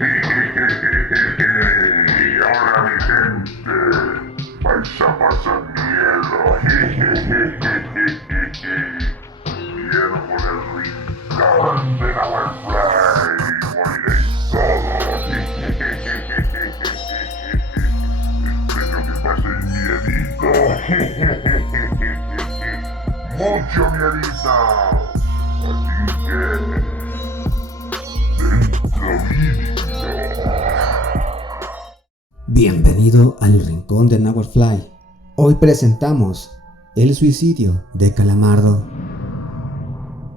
Ahora mi gente, vais a pasar miedo. Miedo por el rincón de Nahuelfly. Moriréis todos. Espero que pasen miedito. Mucho miedito. Así que... dentro vídeo. Bienvenido al rincón de Nahuelfly. Hoy presentamos El suicidio de Calamardo.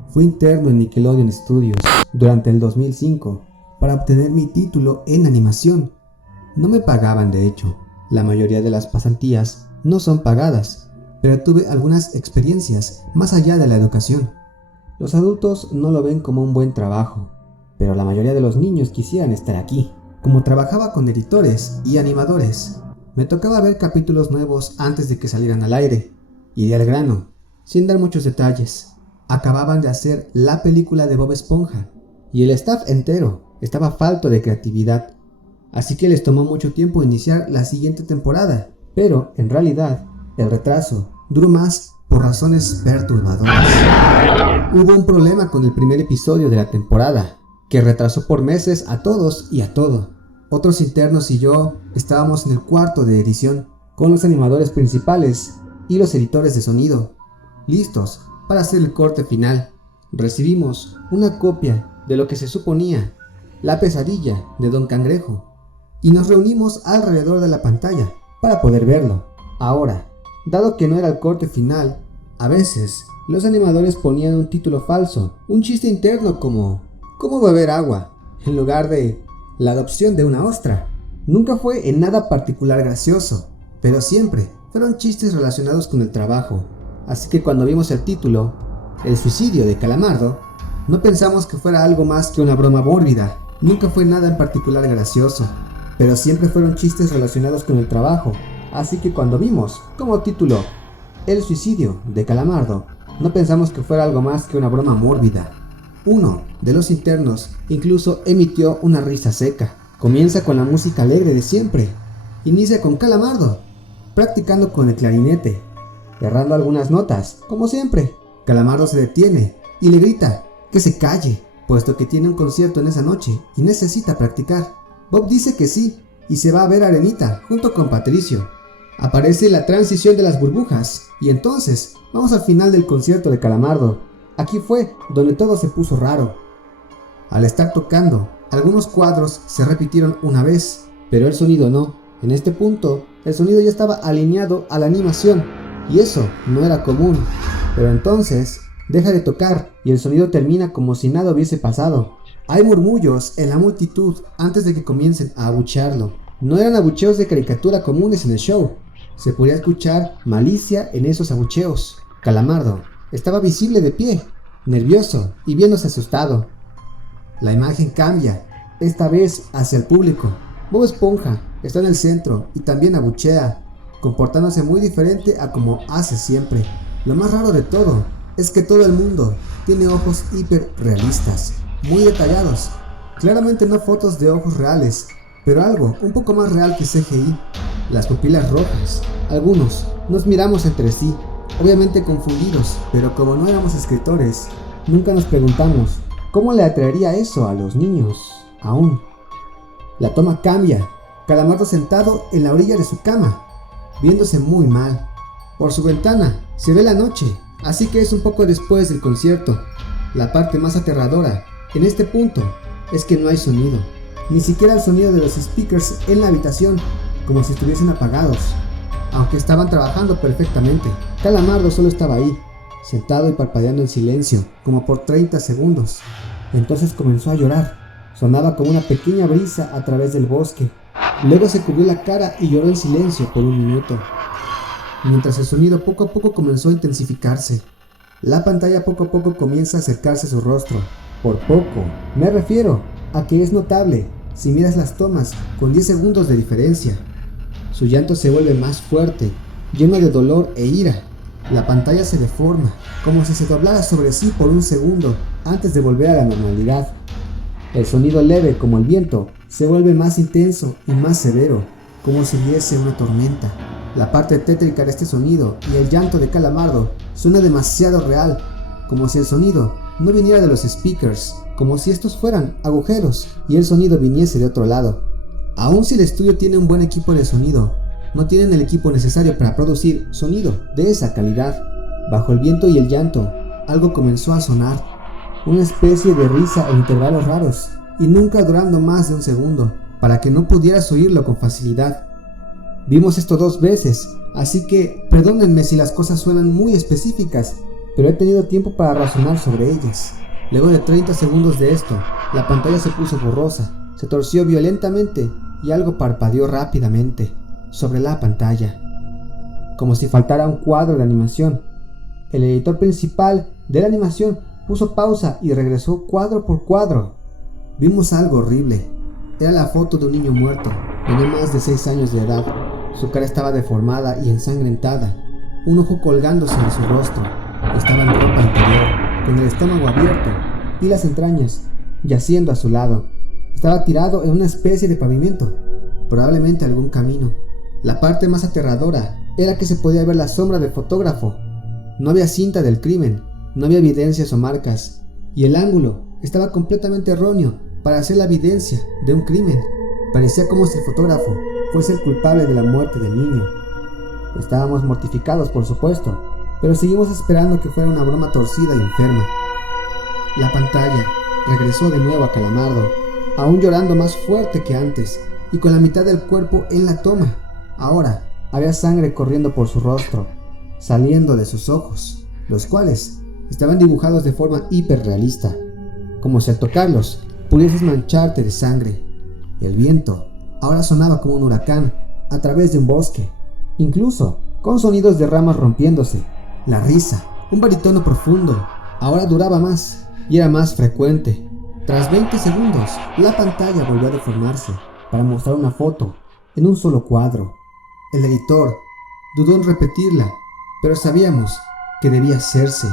Fui interno en Nickelodeon Studios durante el 2005 para obtener mi título en animación. No me pagaban, de hecho. La mayoría de las pasantías no son pagadas, pero tuve algunas experiencias más allá de la educación. Los adultos no lo ven como un buen trabajo, pero la mayoría de los niños quisieran estar aquí. Como trabajaba con editores y animadores, me tocaba ver capítulos nuevos antes de que salieran al aire. Y al grano, sin dar muchos detalles. Acababan de hacer la película de Bob Esponja, y el staff entero estaba falto de creatividad. Así que les tomó mucho tiempo iniciar la siguiente temporada, pero en realidad el retraso duró más por razones perturbadoras. Hubo un problema con el primer episodio de la temporada, que retrasó por meses a todos y a todo. Otros internos y yo estábamos en el cuarto de edición, con los animadores principales y los editores de sonido, listos para hacer el corte final. Recibimos una copia de lo que se suponía la pesadilla de Don Cangrejo, y nos reunimos alrededor de la pantalla para poder verlo. Ahora, dado que no era el corte final, a veces los animadores ponían un título falso, un chiste interno como ¿cómo beber agua?, en lugar de la adopción de una ostra. Nunca fue en nada particular gracioso, pero siempre fueron chistes relacionados con el trabajo. Así que cuando vimos el título, El suicidio de Calamardo, no pensamos que fuera algo más que una broma mórbida. Nunca fue nada en particular gracioso, pero siempre fueron chistes relacionados con el trabajo. Así que cuando vimos como título El suicidio de Calamardo, no pensamos que fuera algo más que una broma mórbida. Uno de los internos incluso emitió una risa seca. Comienza con la música alegre de siempre. Inicia con Calamardo practicando con el clarinete, errando algunas notas, como siempre. Calamardo se detiene y le grita que se calle, puesto que tiene un concierto en esa noche y necesita practicar. Bob dice que sí y se va a ver a Arenita junto con Patricio. Aparece la transición de las burbujas y entonces vamos al final del concierto de Calamardo. Aquí fue donde todo se puso raro. Al estar tocando, algunos cuadros se repitieron una vez, pero el sonido no. En este punto, el sonido ya estaba alineado a la animación, y eso no era común. Pero entonces, deja de tocar y el sonido termina como si nada hubiese pasado. Hay murmullos en la multitud antes de que comiencen a abuchearlo. No eran abucheos de caricatura comunes en el show. Se podía escuchar malicia en esos abucheos. Calamardo estaba visible de pie, nervioso y viéndose asustado. La imagen cambia, esta vez hacia el público. Bob Esponja está en el centro y también abuchea, comportándose muy diferente a como hace siempre. Lo más raro de todo es que todo el mundo tiene ojos hiperrealistas, muy detallados. Claramente no fotos de ojos reales, pero algo un poco más real que CGI. Las pupilas rojas. Algunos nos miramos entre sí, obviamente confundidos, pero como no éramos escritores, nunca nos preguntamos cómo le atraería eso a los niños aún. La toma cambia, Calamardo sentado en la orilla de su cama, viéndose muy mal. Por su ventana se ve la noche, así que es un poco después del concierto. La parte más aterradora en este punto es que no hay sonido, ni siquiera el sonido de los speakers en la habitación, como si estuviesen apagados, aunque estaban trabajando perfectamente. Calamardo solo estaba ahí, sentado y parpadeando en silencio, como por 30 segundos. Entonces comenzó a llorar. Sonaba como una pequeña brisa a través del bosque. Luego se cubrió la cara y lloró en silencio por un minuto, mientras el sonido poco a poco comenzó a intensificarse. La pantalla poco a poco comienza a acercarse a su rostro. Por poco, me refiero a que es notable si miras las tomas con 10 segundos de diferencia. Su llanto se vuelve más fuerte, lleno de dolor e ira. La pantalla se deforma, como si se doblara sobre sí por un segundo antes de volver a la normalidad. El sonido leve como el viento se vuelve más intenso y más severo, como si hubiese una tormenta. La parte tétrica de este sonido y el llanto de Calamardo suena demasiado real, como si el sonido no viniera de los speakers, como si estos fueran agujeros y el sonido viniese de otro lado. Aun si el estudio tiene un buen equipo de sonido, no tienen el equipo necesario para producir sonido de esa calidad. Bajo el viento y el llanto, algo comenzó a sonar, una especie de risa en intervalos raros y nunca durando más de un segundo, para que no pudieras oírlo con facilidad. Vimos esto 2 veces, así que perdónenme si las cosas suenan muy específicas, pero he tenido tiempo para razonar sobre ellas. Luego de 30 segundos de esto, la pantalla se puso borrosa, se torció violentamente y algo parpadeó rápidamente sobre la pantalla, como si faltara un cuadro de animación. El editor principal de la animación puso pausa y regresó cuadro por cuadro. Vimos algo horrible. Era la foto de un niño muerto, de no más de 6 años de edad. Su cara estaba deformada y ensangrentada, un ojo colgándose de su rostro. Estaba en ropa interior, con el estómago abierto y las entrañas yaciendo a su lado. Estaba tirado en una especie de pavimento, probablemente algún camino. La parte más aterradora era que se podía ver la sombra del fotógrafo. No había cinta del crimen, no había evidencias o marcas, y el ángulo estaba completamente erróneo para hacer la evidencia de un crimen. Parecía como si el fotógrafo fuese el culpable de la muerte del niño. Estábamos mortificados, por supuesto, pero seguimos esperando que fuera una broma torcida y enferma. La pantalla regresó de nuevo a Calamardo, aún llorando más fuerte que antes, y con la mitad del cuerpo en la toma. Ahora había sangre corriendo por su rostro, saliendo de sus ojos, los cuales estaban dibujados de forma hiperrealista, como si al tocarlos pudieses mancharte de sangre. El viento ahora sonaba como un huracán a través de un bosque, incluso con sonidos de ramas rompiéndose. La risa, un barítono profundo, ahora duraba más y era más frecuente. Tras 20 segundos, la pantalla volvió a deformarse para mostrar una foto en un solo cuadro. El editor dudó en repetirla, pero sabíamos que debía hacerse.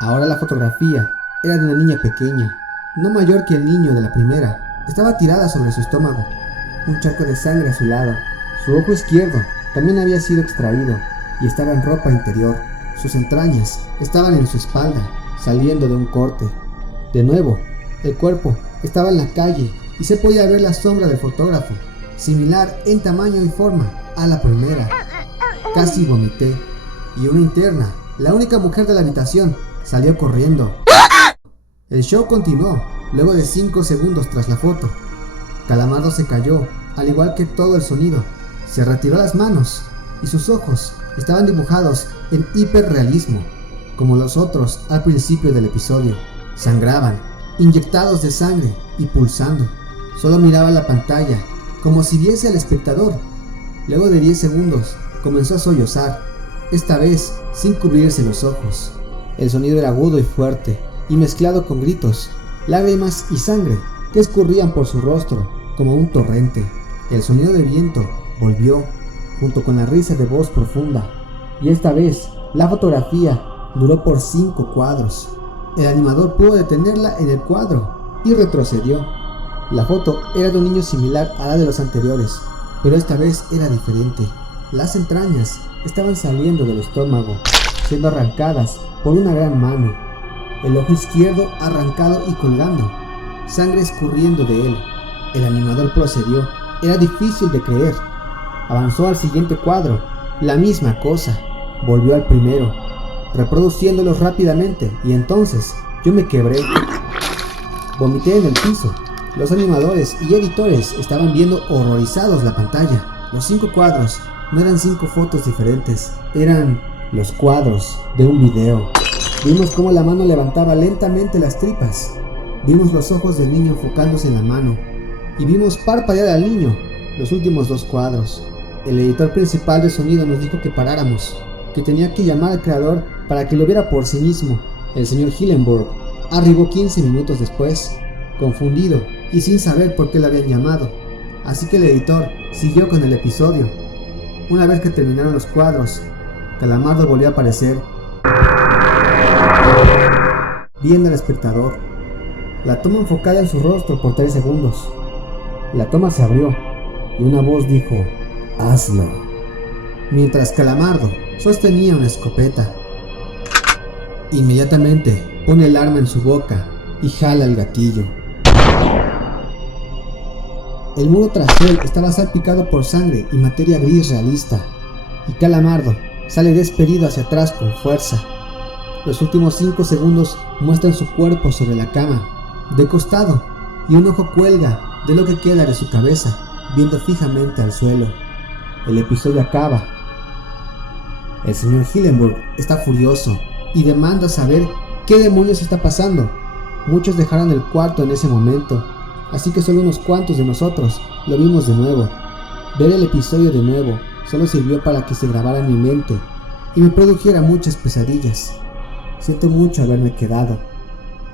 Ahora la fotografía era de una niña pequeña, no mayor que el niño de la primera. Estaba tirada sobre su estómago, un charco de sangre a su lado. Su ojo izquierdo también había sido extraído y estaba en ropa interior. Sus entrañas estaban en su espalda, saliendo de un corte. De nuevo, el cuerpo estaba en la calle y se podía ver la sombra del fotógrafo, similar en tamaño y forma a la primera. Casi vomité, y una interna, la única mujer de la habitación, salió corriendo. El show continuó, luego de 5 segundos tras la foto. Calamardo se cayó, al igual que todo el sonido. Se retiró las manos, y sus ojos estaban dibujados en hiperrealismo, como los otros al principio del episodio. Sangraban, inyectados de sangre y pulsando. Solo miraba la pantalla, como si viese al espectador. Luego de 10 segundos, comenzó a sollozar, esta vez sin cubrirse los ojos. El sonido era agudo y fuerte, y mezclado con gritos, lágrimas y sangre que escurrían por su rostro como un torrente. El sonido de viento volvió, junto con la risa de voz profunda, y esta vez la fotografía duró por 5 cuadros. El animador pudo detenerla en el cuadro y retrocedió. La foto era de un niño similar a la de los anteriores, pero esta vez era diferente. Las entrañas estaban saliendo del estómago, siendo arrancadas por una gran mano. El ojo izquierdo arrancado y colgando, sangre escurriendo de él. El animador procedió. Era difícil de creer. Avanzó al siguiente cuadro, la misma cosa. Volvió al primero, reproduciéndolos rápidamente, y entonces yo me quebré. Vomité en el piso. Los animadores y editores estaban viendo horrorizados la pantalla. Los 5 cuadros no eran 5 fotos diferentes, eran los cuadros de un video. Vimos cómo la mano levantaba lentamente las tripas. Vimos los ojos del niño enfocándose en la mano. Y vimos parpadear al niño. Los últimos 2 cuadros. El editor principal de sonido nos dijo que paráramos, que tenía que llamar al creador para que lo viera por sí mismo. El señor Hillenburg arribó 15 minutos después, confundido y sin saber por qué lo habían llamado. Así que el editor siguió con el episodio. Una vez que terminaron los cuadros, Calamardo volvió a aparecer, viendo al espectador. la toma enfocada en su rostro por 3 segundos. La toma se abrió y una voz dijo: hazlo, mientras Calamardo sostenía una escopeta. Inmediatamente pone el arma en su boca y jala el gatillo. El muro tras él estaba salpicado por sangre y materia gris realista, y Calamardo sale despedido hacia atrás con fuerza. Los últimos 5 segundos muestran su cuerpo sobre la cama, de costado, y un ojo cuelga de lo que queda de su cabeza, viendo fijamente al suelo. El episodio acaba. El señor Hillenburg está furioso y demanda saber qué demonios está pasando. Muchos dejaron el cuarto en ese momento, así que solo unos cuantos de nosotros lo vimos de nuevo. Ver el episodio de nuevo solo sirvió para que se grabara en mi mente y me produjera muchas pesadillas. Siento mucho haberme quedado.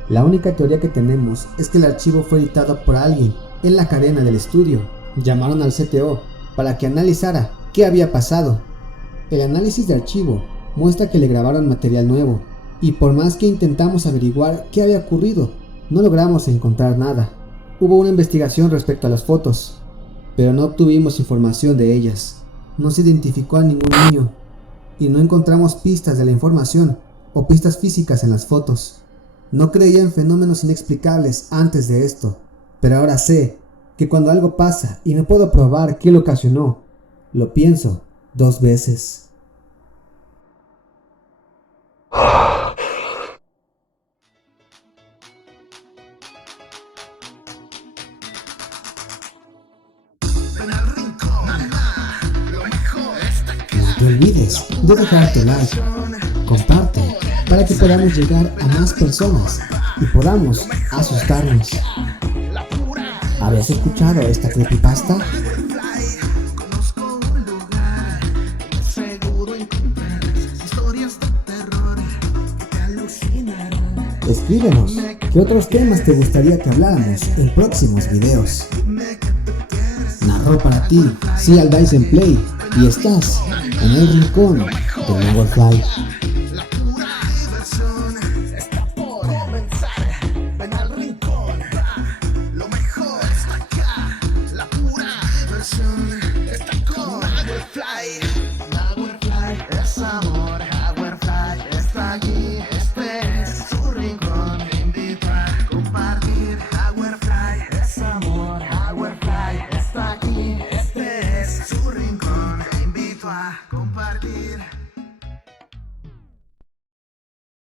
La única teoría que tenemos es que el archivo fue editado por alguien en la cadena del estudio. Llamaron al CTO para que analizara qué había pasado. El análisis de archivo muestra que le grabaron material nuevo, y por más que intentamos averiguar qué había ocurrido, no logramos encontrar nada. Hubo una investigación respecto a las fotos, pero no obtuvimos información de ellas. No se identificó a ningún niño, y no encontramos pistas de la información o pistas físicas en las fotos. No creía en fenómenos inexplicables antes de esto, pero ahora sé que cuando algo pasa y no puedo probar qué lo ocasionó, lo pienso 2 veces. No te olvides de dejar tu like, comparte para que podamos llegar a más personas y podamos asustarnos. ¿Habías escuchado esta creepypasta? Escríbenos qué otros temas te gustaría que habláramos en próximos videos. Narró para ti Seal Dice and Play y estás en el rincón de Naguarfly.